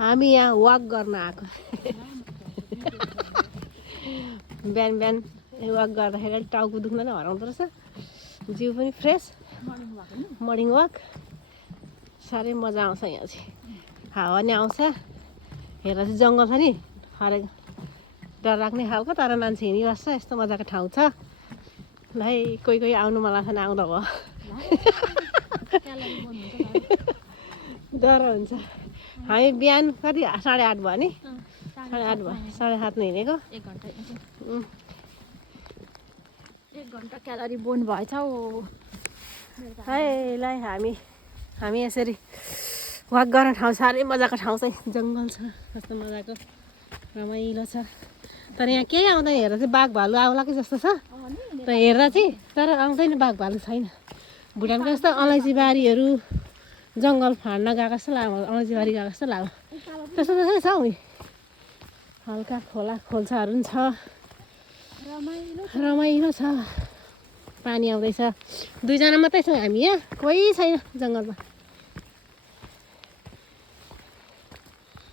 हामी यहाँ वाक गर्न आएको बिहान बिहान वाक गर्दाखेरि अलिक टाउको दुख्न नै हराउँदो रहेछ जिउ पनि फ्रेस मर्निङ वाक साह्रै मजा आउँछ यहाँ चाहिँ हावा नि आउँछ हेर चाहिँ जङ्गल छ नि हरेक डर लाग्ने खालको तर मान्छे हिँडिबस्छ यस्तो मजाको ठाउँ छ ल है कोही कोही आउनु मन लाग्छ नि आउँदा भयो डर हुन्छ हामी बिहान कति 8:30 भयो नि 8:30 भयो 7:30 हिँडेको 1 घन्टा क्यालोरी बर्न भएछ हौ है ल हामी यसरी वाक गर्ने ठाउँ साह्रै मजाको ठाउँ चाहिँ जङ्गल छ कस्तो मजाको रमाइलो छ तर यहाँ केही आउँदैन हेर्दा चाहिँ बाघ भालु आउला कि जस्तो छ त हेर्दा चाहिँ तर आउँदैन बाघ भालु छैन भुटानको जस्तो अलैँची बारीहरू जङ्गल फाड्न गएको जस्तो लाग्यो अलैँची बारी गएको जस्तो लाग्यो त्यस्तो त छ हौ हल्का खोल्साहरू पनि छ रमाइलो छ पानी आउँदैछ 2 जना मात्रै छौँ हामी यहाँ कोही छैन जङ्गलमा